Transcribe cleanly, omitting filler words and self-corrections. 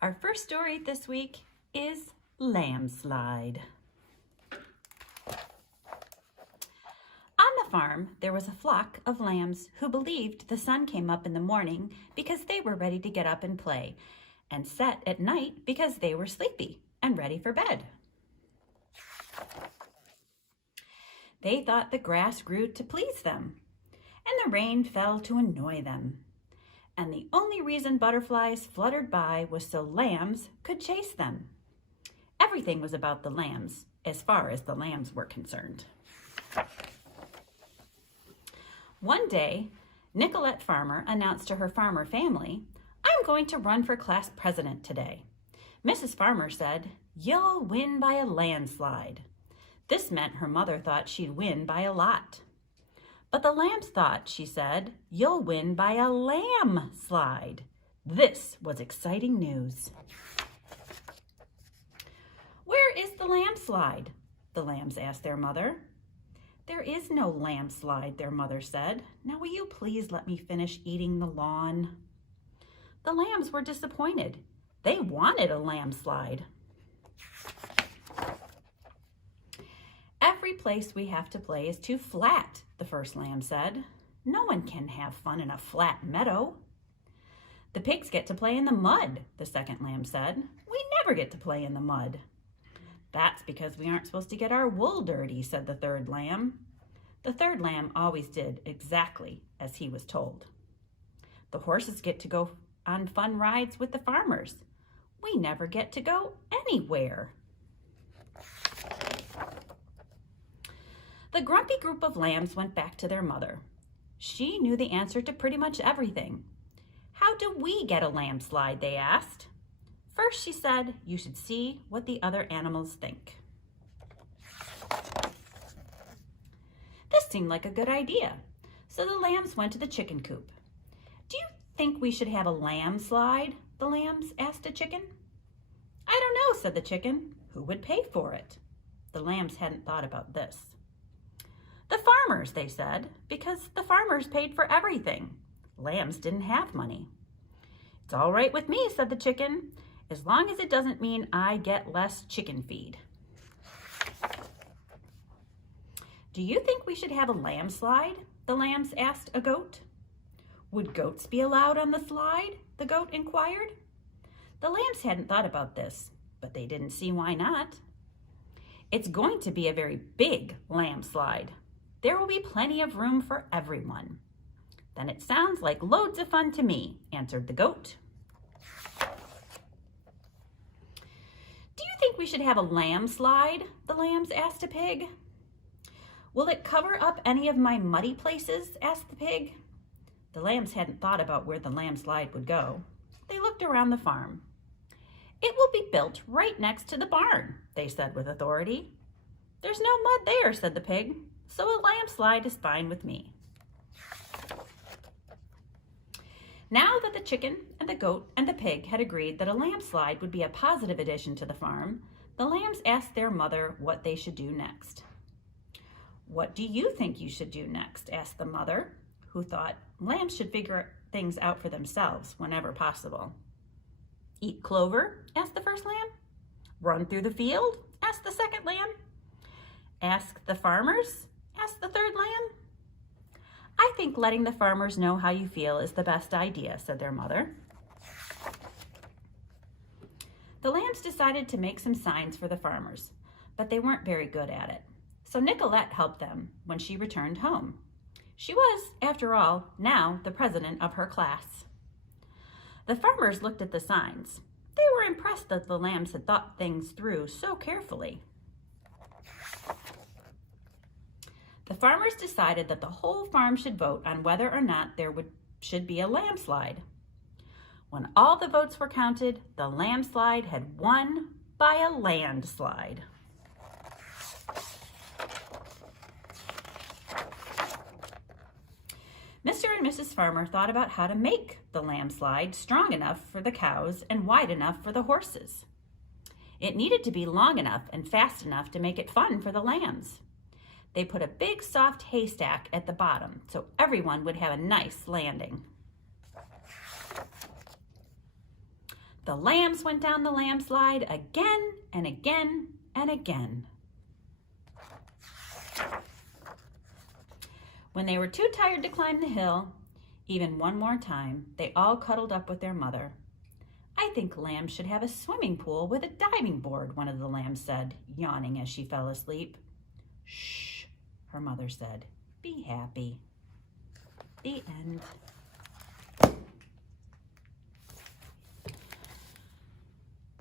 Our first story this week is Lambslide. On the farm, there was a flock of lambs who believed the sun came up in the morning because they were ready to get up and play, and set at night because they were sleepy and ready for bed. They thought the grass grew to please them, and the rain fell to annoy them. And the only reason butterflies fluttered by was so lambs could chase them. Everything was about the lambs, as far as the lambs were concerned. One day, Nicolette Farmer announced to her farmer family, "I'm going to run for class president today." Mrs. Farmer said, "You'll win by a landslide." This meant her mother thought she'd win by a lot. But the lambs thought, she said, "You'll win by a lamb slide." This was exciting news. "Where is the landslide?" the lambs asked their mother. "There is no landslide," their mother said. "Now will you please let me finish eating the lawn?" The lambs were disappointed. They wanted a landslide. "Every place we have to play is too flat," the first lamb said. "No one can have fun in a flat meadow." "The pigs get to play in the mud," the second lamb said. "We never get to play in the mud." "That's because we aren't supposed to get our wool dirty," said the third lamb. The third lamb always did exactly as he was told. "The horses get to go on fun rides with the farmers. We never get to go anywhere." The grumpy group of lambs went back to their mother. She knew the answer to pretty much everything. "How do we get a landslide?" they asked. "First," she said, "you should see what the other animals think." This seemed like a good idea, so the lambs went to the chicken coop. "Do you think we should have a lamb slide?" the lambs asked a chicken. "I don't know," said the chicken. "Who would pay for it?" The lambs hadn't thought about this. "The farmers," they said, because the farmers paid for everything. Lambs didn't have money. "It's all right with me," said the chicken, "as long as it doesn't mean I get less chicken feed." "Do you think we should have a lamb slide?" the lambs asked a goat. "Would goats be allowed on the slide?" the goat inquired. The lambs hadn't thought about this, but they didn't see why not. "It's going to be a very big lamb slide. There will be plenty of room for everyone." "Then it sounds like loads of fun to me," answered the goat. "Do you think we should have a lamb slide?" the lambs asked a pig. "Will it cover up any of my muddy places?" asked the pig. The lambs hadn't thought about where the lamb slide would go. They looked around the farm. "It will be built right next to the barn," they said with authority. "There's no mud there," said the pig, "so a lamb slide is fine with me." Now that the chicken and the goat and the pig had agreed that a lamb slide would be a positive addition to the farm, the lambs asked their mother what they should do next. "What do you think you should do next?" asked the mother, who thought lambs should figure things out for themselves whenever possible. "Eat clover?" asked the first lamb. "Run through the field?" asked the second lamb. "Ask the farmers?" asked the third lamb. "I think letting the farmers know how you feel is the best idea," said their mother. The lambs decided to make some signs for the farmers, but they weren't very good at it. So Nicolette helped them when she returned home. She was, after all, now the president of her class. The farmers looked at the signs. They were impressed that the lambs had thought things through so carefully. The farmers decided that the whole farm should vote on whether or not there should be a landslide. When all the votes were counted, the landslide had won by a landslide. Mr. and Mrs. Farmer thought about how to make the landslide strong enough for the cows and wide enough for the horses. It needed to be long enough and fast enough to make it fun for the lambs. They put a big soft haystack at the bottom so everyone would have a nice landing. The lambs went down the Lambslide again and again and again. When they were too tired to climb the hill, even one more time, they all cuddled up with their mother. "I think lambs should have a swimming pool with a diving board," one of the lambs said, yawning as she fell asleep. "Shh," her mother said. "Be happy." The end.